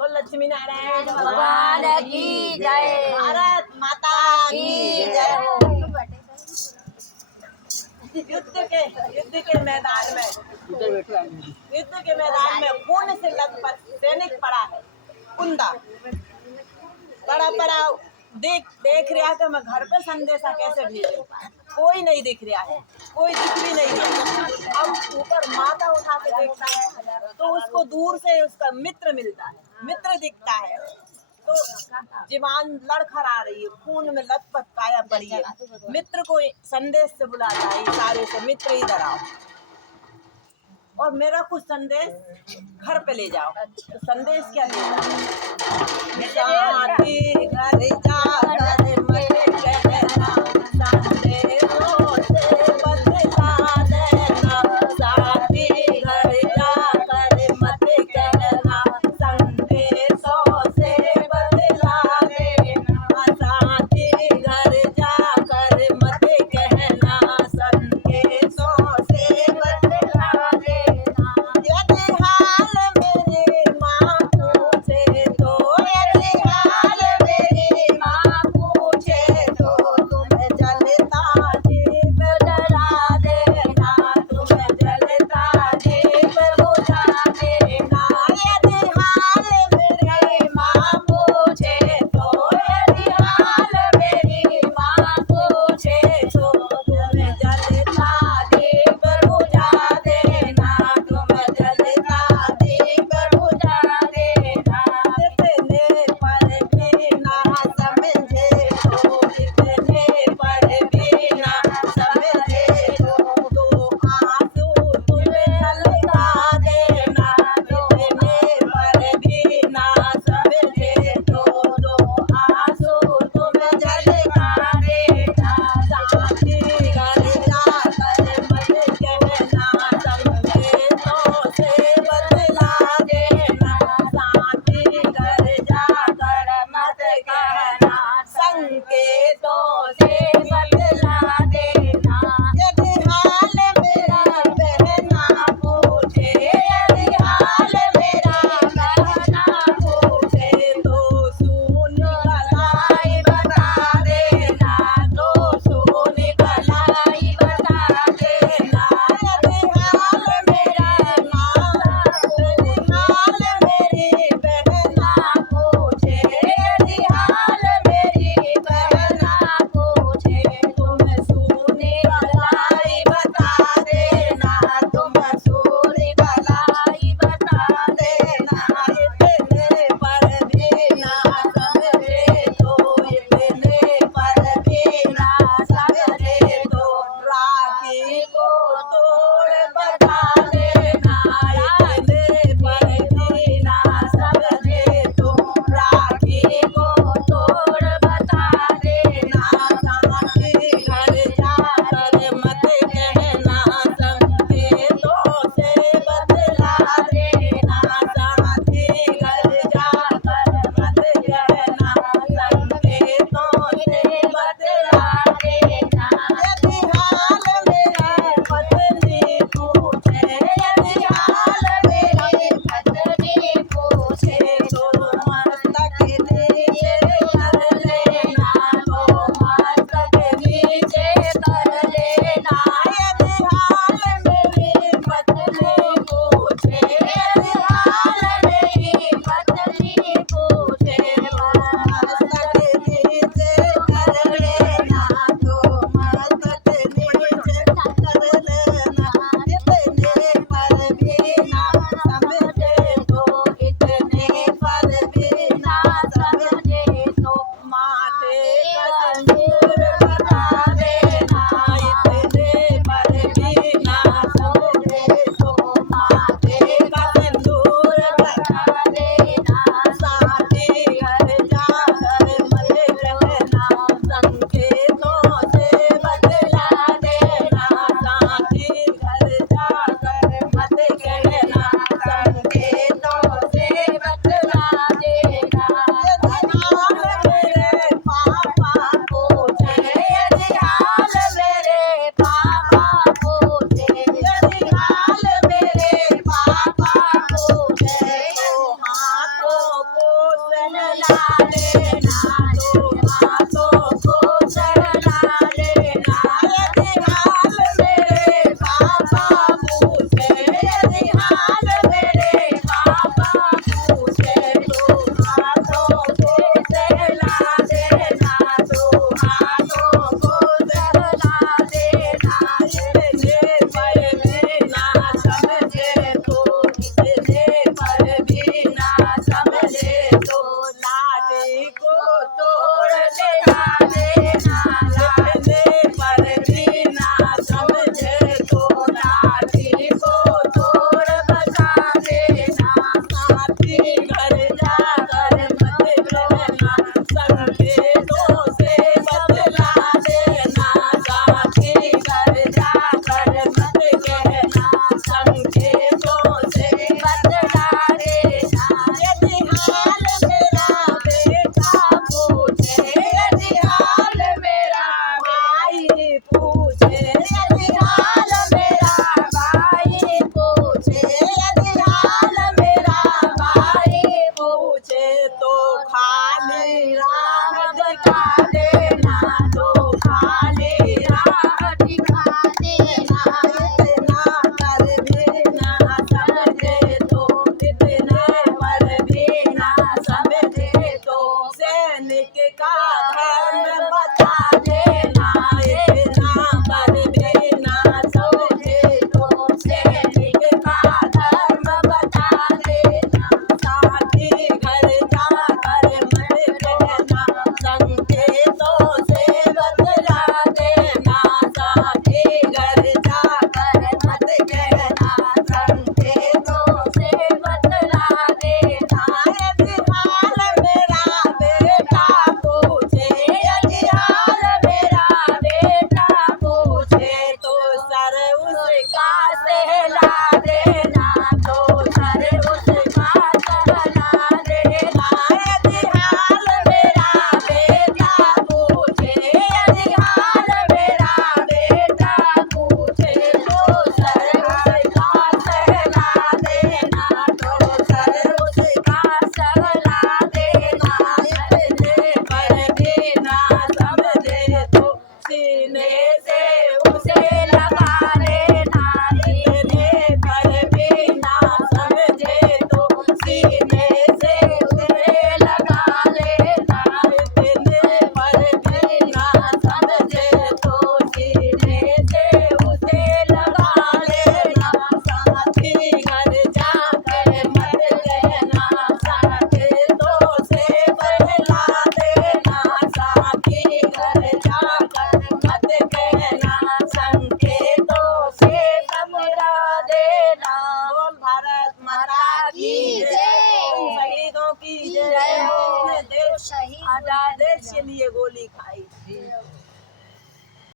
बोल लक्ष्मी नारायण भगवान की जय। भारत माता की जय हो। युद्ध के मैदान में खून से लथपथ सैनिक पड़ा है कुंदा बड़ा देख रहा कि मैं घर पे संदेशा कैसे भेजूं। कोई नहीं दिख रहा है, कोई दिख भी नहीं रहा। अब ऊपर माथा उठा के देखता है तो उसको दूर से उसका मित्र मिलता है, मित्र दिखता है तो जीवान लड़खड़ा रही है, खून में लथपथ काया पड़ी है। मित्र को संदेश से बुलाता है इशारे से, मित्र इधर आओ और मेरा कुछ संदेश घर पे ले जाओ। तो संदेश क्या ले जाओ? साथी घर जाकर मत कहना, संदेशों से बतला देना। साथी घर जाकर मत कहना, संदेशों से बतला देना। साथी घर जाकर मत कहना, संदेशों से बतला देना। यदि हाल मेरी माँ पूछे तो, यदि हाल मेरी लेना, तो हाथों को चढ़ा लेना। यदि हाल मेरे पापा पूछे, यदि हाल मेरे पापा पूछे, तो हाथों को सहला देना, तो हाथों को सहला देना। इतने पर भी ना समझे तो, इतने पर भी ना समझे तो, लाठी को तोड़ लेना देना। इतने पर भी ना समझे तो, लाठी को तोड़ बचा देना। साथी घर जाकर मत कहना, संकेतों से बतला देना। साथी घर जाकर मत कहना, संकेतों से बतला देना। यदि हाल मेरा बेटा पूछे, यदि हाल मेरा भाई पूछे, यदि हाल मेरा भाई पूछे, यदि हाल मेरा भाई पूछे, तो खाली राह दिखा देना, तो खाली राह दिखा देना। इतना पर भी ना समझे तो, इतने पर भी ना समझे तो, सैनिक का धर्म बता देना। इतना पर भी ना समझे तो, सैनिक का धर्म बता देना। साथी घर जाकर मत कहना, संकेतों से बतला देना। साथी घर जाकर मत कहना, संकेतों से बतला देना। यदि हाल मेरा बेटा पूछे, यदि हाल मेरा बेटा पूछे, तो सर उसका सहला देना, तो सर उसका सहला देना। यदि हाल मेरा बेटा पूछे, यदि हाल मेरा बेटा पूछे, तो सर उसका सहला देना, तो सर उसका सहला देना। इतने पर भी ना समझे तो, सीने से उसे लगा लेना। इतने पर भी ना समझे तो, सीने से उसे लगा लेना। इतने पर भी ना समझे तो, सीने से उसे लगा लेना। साथी घर जाकर मत कहना, संकेतों से बतला देना। साथी घर जाकर मत कहना, संकेतों से समझा देना। बोल भारत माता की जय। उन शहीदों की जय हो, जिसने देश शहीद आजाद देश के लिए गोली खाई।